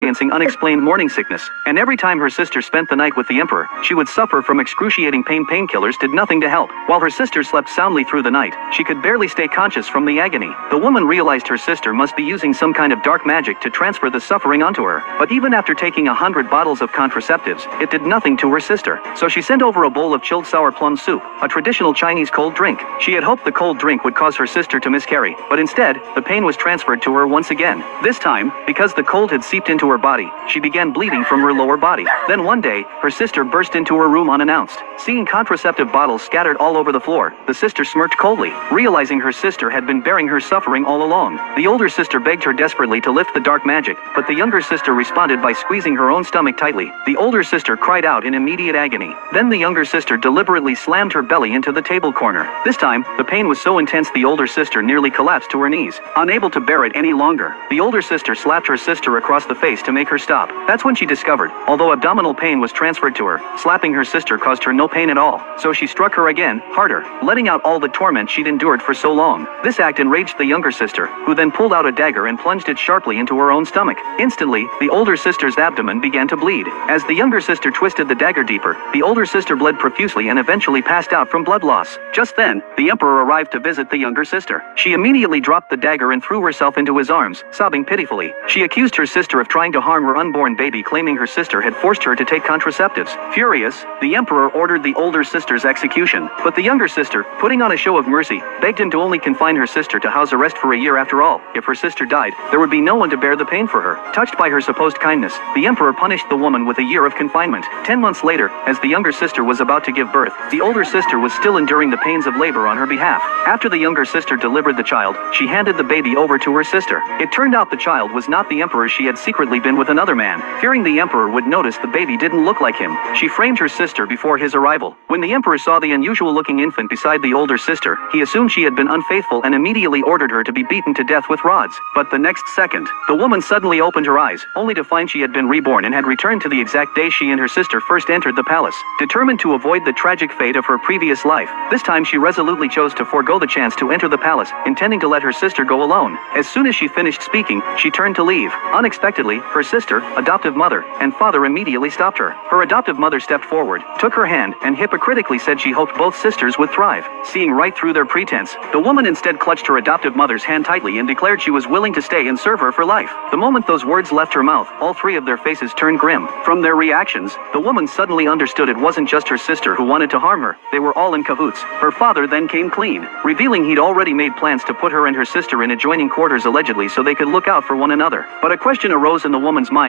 experiencing unexplained morning sickness, and every time her sister spent the night with the emperor, she would suffer from excruciating pain. Painkillers did nothing to help. While her sister slept soundly through the night, she could barely stay conscious from the agony. The woman realized her sister must be using some kind of dark magic to transfer the suffering onto her. But even after taking 100 bottles of contraceptives, it did nothing to her sister. So she sent over a bowl of chilled sour plum soup, a traditional Chinese cold drink. She had hoped the cold drink would cause her sister to miscarry, but instead, the pain was transferred to her once again. This time, because the cold had seeped into her body, she began bleeding from her lower body. Then one day, her sister burst into her room unannounced. Seeing contraceptive bottles scattered all over the floor, the sister smirked coldly, realizing her sister had been bearing her suffering all along. The older sister begged her desperately to lift the dark magic, but the younger sister responded by squeezing her own stomach tightly. The older sister cried out in immediate agony. Then the younger sister deliberately slammed her belly into the table corner. This time, the pain was so intense the older sister nearly collapsed to her knees. Unable to bear it any longer, the older sister slapped her sister across the face to make her stop. That's when she discovered, although abdominal pain was transferred to her, slapping her sister caused her no pain at all. So she struck her again, harder, letting out all the torment she'd endured for so long. This act enraged the younger sister, who then pulled out a dagger and plunged it sharply into her own stomach. Instantly, the older sister's abdomen began to bleed. As the younger sister twisted the dagger deeper, the older sister bled profusely and eventually passed out from blood loss. Just then, the emperor arrived to visit the younger sister. She immediately dropped the dagger and threw herself into his arms, sobbing pitifully. She accused her sister of trying to harm her unborn baby, claiming her sister had forced her to take contraceptives. Furious, the emperor ordered the older sister's execution, but the younger sister, putting on a show of mercy, begged him to only confine her sister to house arrest for a year. After all, if her sister died, there would be no one to bear the pain for her. Touched by her supposed kindness, the emperor punished the woman with a year of confinement. 10 months later, as the younger sister was about to give birth, the older sister was still enduring the pains of labor on her behalf. After the younger sister delivered the child, she handed the baby over to her sister. It turned out the child was not the emperor. She had secretly been with another man. Fearing the emperor would notice the baby didn't look like him, she framed her sister before his arrival. When the emperor saw the unusual-looking infant beside the older sister, he assumed she had been unfaithful and immediately ordered her to be beaten to death with rods. But the next second, the woman suddenly opened her eyes, only to find she had been reborn and had returned to the exact day she and her sister first entered the palace. Determined to avoid the tragic fate of her previous life, this time she resolutely chose to forego the chance to enter the palace, intending to let her sister go alone. As soon as she finished speaking, she turned to leave. Unexpectedly, her sister, adoptive mother, and father immediately stopped her. Her adoptive mother stepped forward, took her hand, and hypocritically said she hoped both sisters would thrive. Seeing right through their pretense, the woman instead clutched her adoptive mother's hand tightly and declared she was willing to stay and serve her for life. The moment those words left her mouth, all three of their faces turned grim. From their reactions, the woman suddenly understood it wasn't just her sister who wanted to harm her. They were all in cahoots. Her father then came clean, revealing he'd already made plans to put her and her sister in adjoining quarters allegedly so they could look out for one another. But a question arose in the woman's mind.